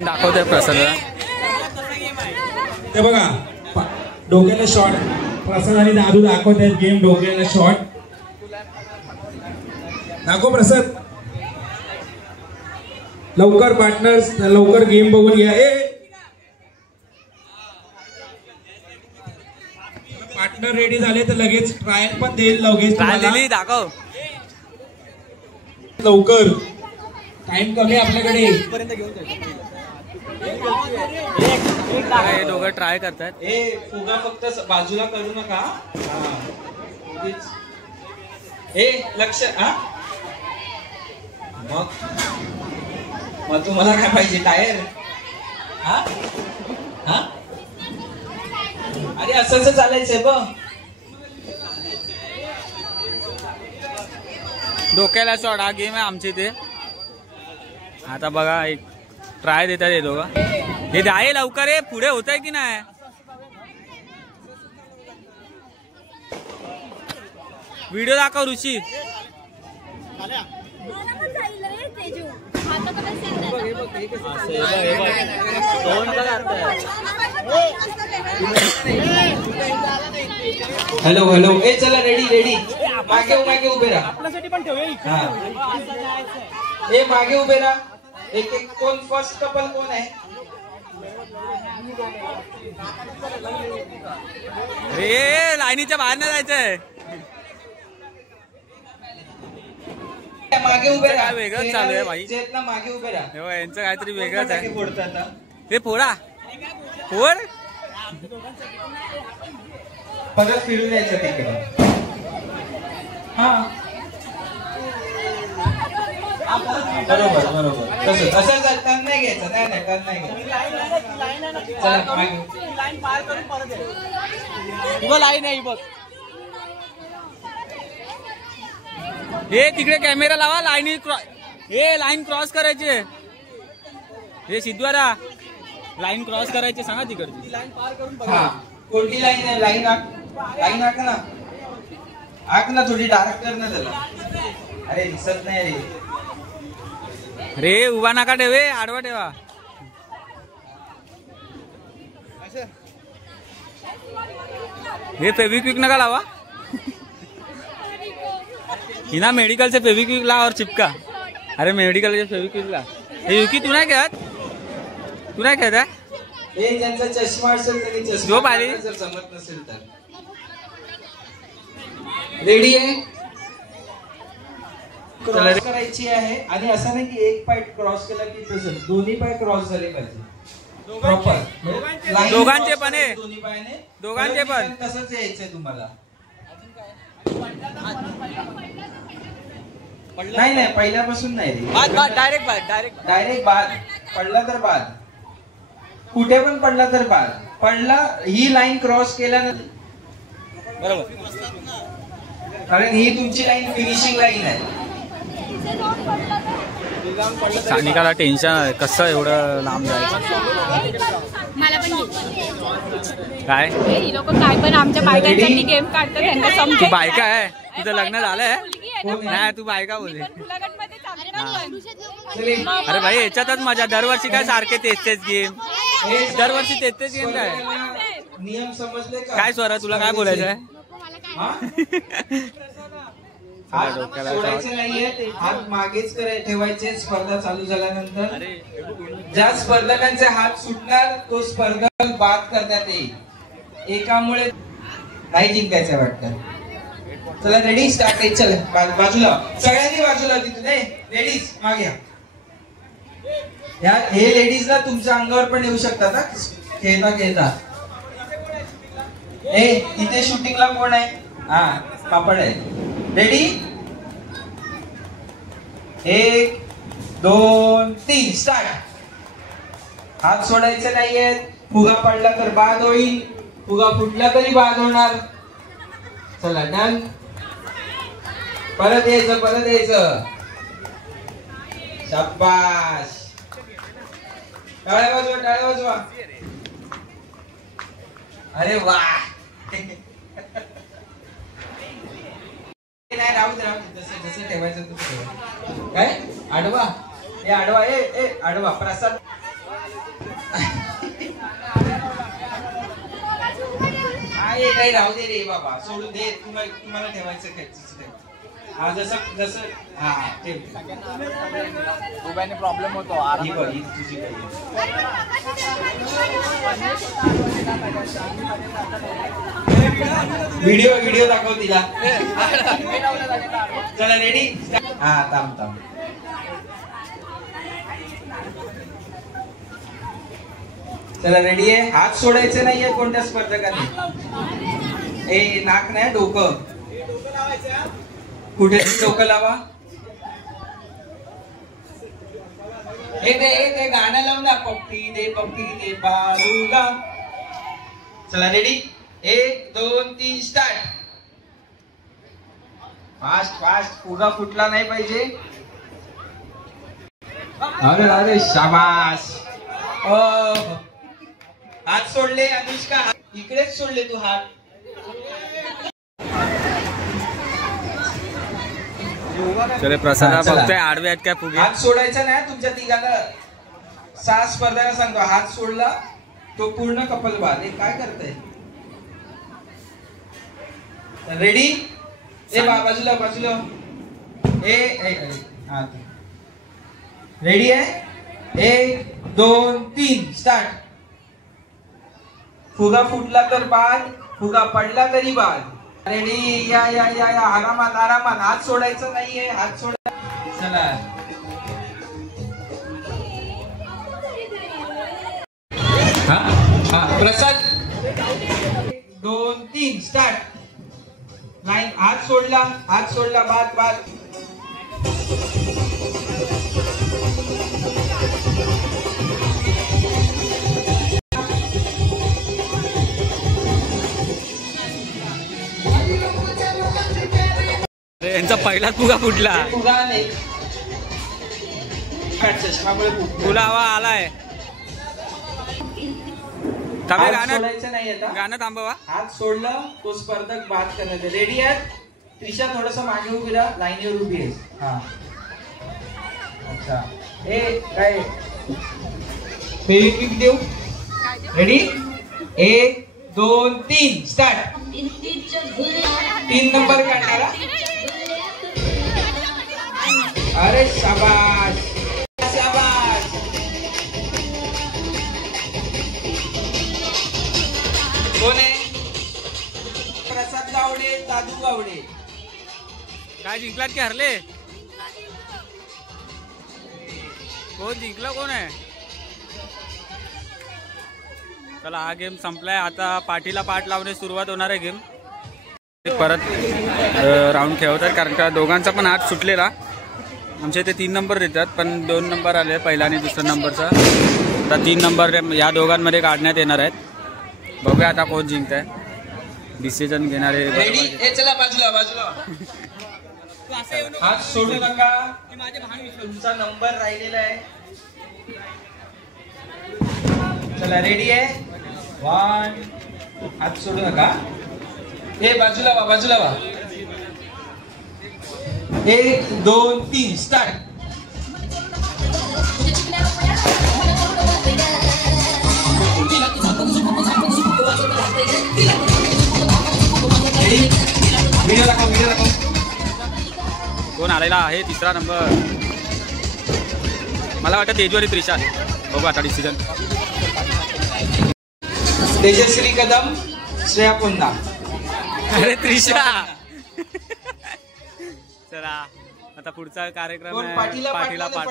दाखवतोय प्रसाद ते बघा डोक्याला शॉट प्रसाद आणि दादू दाखवत आहेत गेम डोक्याला शॉट दाखव प्रसाद लवकर पार्टनर्स लवकर गेम बघून घ्या पार्टनर रेडी झाले तर लगेच ट्रायल पण देईल लगेच दाखव लवकर टाइम कमी आपल्याकडे दोघं ट्राय करतात फुगा फक्त बाजूला करू नका लक्ष मग तुम्हाला काय पाहिजे टायर अरे असंच चालायचंय बघ डोक्याला शॉट हा गेम आहे आमची ते आता बघा एक ट्राय देतात हे दोघं हे आहे लवकर आहे पुढे होत आहे की नाही व्हिडिओ दाखव ऋषी हॅलो हॅलो ए चला रेडी रेडी मागे उभे राहा ए मागे उभे राहा एक एक कोण फर्स्ट कपल कोण आहे रे लाईनीच्या बाहेर नाही जायचंय मागे उभे राहा वेगळंच चालू आहे भाई मागे उभे राहा यांचं काहीतरी वेगळंच आहे फोडतात हे फोडा फोड परत फिरून यायचं तिकडे बरोबर बरोबर तसं टर्न नाही घ्यायचं नाही टर्न नाही घ्यायचं लाईन आहे बघ हे तिकडे कॅमेरा लावा लाईन क्रॉस करायचे हे सिद्धवारा लाईन क्रॉस करायचे सांगा तिकडची लाईन पार करून कोणती लाईन आहे लाईन आख ना थोडी डार्क कर ना त्याला अरे दिसत नाही रे उभा नका ठेवे आडवा ठेवा हे फेविक्विक नका लावा हिना मेडिकल से फेविक्विक ला और चिपका अरे मेडिकल से फेविक्विक ला हे युकी तू नाही खेळत हे ज्यांचा चष्मा असेल तरी जो पाहिजे जर जमत नसेल तर रेडी आहे क्रॉस करायची आहे आणि असं नाही की एक पाय क्रॉस केला की तसं दोन्ही पाय क्रॉस झाले पाहिजे प्रॉपर दोघांचे पण आहे दोन्ही पायाने दोघांचे पण तसंच यायचंय तुम्हाला नाही पहिल्यापासून नाही डायरेक्ट बाद पडला तर बाद कुठे पण पडला तर बाद पडला ही लाईन क्रॉस केल्यानंतर बरोबर कारण ही तुमची लाईन फिनिशिंग लाईन आहे सानिकाला टेन्शन आहे कसं एवढं लांब जायचं मला पण काय ही लोक काय पण आमच्या बायकांसाठी गेम काढतात त्यांना समजत तू बायका आहे तुझं लग्न झालंय नाही तू बायका बोलते अरे भाई याच्यातच मजा दरवर्षी काय सारखे तेच गेम दरवर्षी तेच गेम काय नियम समजले काय स्वरा तुला काय बोलायचं आहे सोडायचे नाहीये हात मागेच ठेवायचे स्पर्धा चालू झाल्यानंतर ज्या स्पर्धकांचे हात सुटणार तो स्पर्धा बाद करण्यात येईल एकामुळे नाही जिंकायचं वाटतं चला रेडी स्टार्ट आहे चल बाजूला सगळ्यांनी बाजूला तिथून लेडीज मागे हे लेडीज ना तुमच्या अंगावर पण येऊ शकतात ना खेळता इथे शूटिंगला कोण आहे पापड आहे रेडी 1 2 3 स्टार्ट हात सोडायचे नाहीयेत फुगा पडला तर बाद होईल फुगा फुटला तरी बाद होणार चला डन परत यायचं शाबाश टाळ्या वाजवा अरे वा नाही राहू दे जसं ठेवायचं तसं काय आडवा ए आडवा ए आडवा प्रसाद हे काही राहू दे रे बाबा, सोडून दे. तुम्हाला ठेवायचं काय? हा जसं हा ठेव. उभ्याने प्रॉब्लेम होतो. ही बघ, ही तुझी बाई. व्हिडिओ दाखव तिला. चला रेडी. हा थांब. चला रेडी आहे. हात सोडायचे नाहीये कोणत्या स्पर्धकाने. ए नाक नाही, डोकं. कुठे डोकं लावा. ते गाणं लावून ना, पप्पी दे बाळूला. चला रेडी. 1 2 3 स्टार्ट. फास्ट. फुगा फुटला नाही पाहिजे. अरे शाबास. हात सोडले अनुष्का. इकडेच सोडले तू हात. चले प्रसादा बघतोय आडवे आहेत काय फुगे. हात सोडायचा नाही तुमच्या तिघांना. 6 स्पर्धकांना सांगतो, हात सोडला तो पूर्ण कपालभात. हे काय करताय? रेडी. बाजूला. रेडी आहे. 1 2 3 स्टार्ट. फुगा फुटला तर बाद, फुगा पडला तरी बाद. रेडी. या आरामात. हात सोडायचं नाहीये. हात सोडा. चला प्रसाद. 1 2 3 स्टार्ट. लाईन. हात सोडला बाद. यांचा पहिलाच फुगा फुटला. फुगा नाही, चष्मामुळे फुला हवा आलाय. सोडायचं नाही आता. गाणं थांबवा. हात सोडलं तो स्पर्धक बाद करण्याचं. रेडी आहेत. त्रिशा थोडस मागे उभी राहा. लाईनीवर उभी आहे. हा अच्छा. काय फेविक्विक देऊ. रेडी. 1 2 3 स्टार्ट. 3 नंबर काढणारा. अरे शाबास. कोण आहे? प्रसाद गावडे, दादू गावडे. काय जिंकलात की हरले? कोण जिंकला कोण आहे? चला हा गेम संपलाय. आता पाठीला पाठ लावणे सुरुवात होणार आहे गेम. परत राऊंड खेळवतात कारण का दोघांचा पण हात सुटलेला. आमच्या इथे 3 नंबर देतात पण 2 नंबर आले, पहिला आणि दुसरा नंबरचा. आता 3 नंबर या दोघांमध्ये काढण्यात येणार आहेत. बघूया आता कोण जिंकत आहे. डिसिजन घेणारे. चला बाजूला. हात सोडू नका. तुमचा नंबर राहिलेला आहे. चला रेडी आहे. 1. हात सोडू नका. बाजूला वा. 1 2 3 स्टार्ट. व्हिडिओ दाखव. कोण आलेला आहे 3रा नंबर? मला वाटतं तेजवरी त्रिशा. बघू आता डिसिजन. तेजश्री कदम, श्रेया पुन्हा. अरे त्रिशा. चला आता पुढचा कार्यक्रम आहे पाठीला पाठ.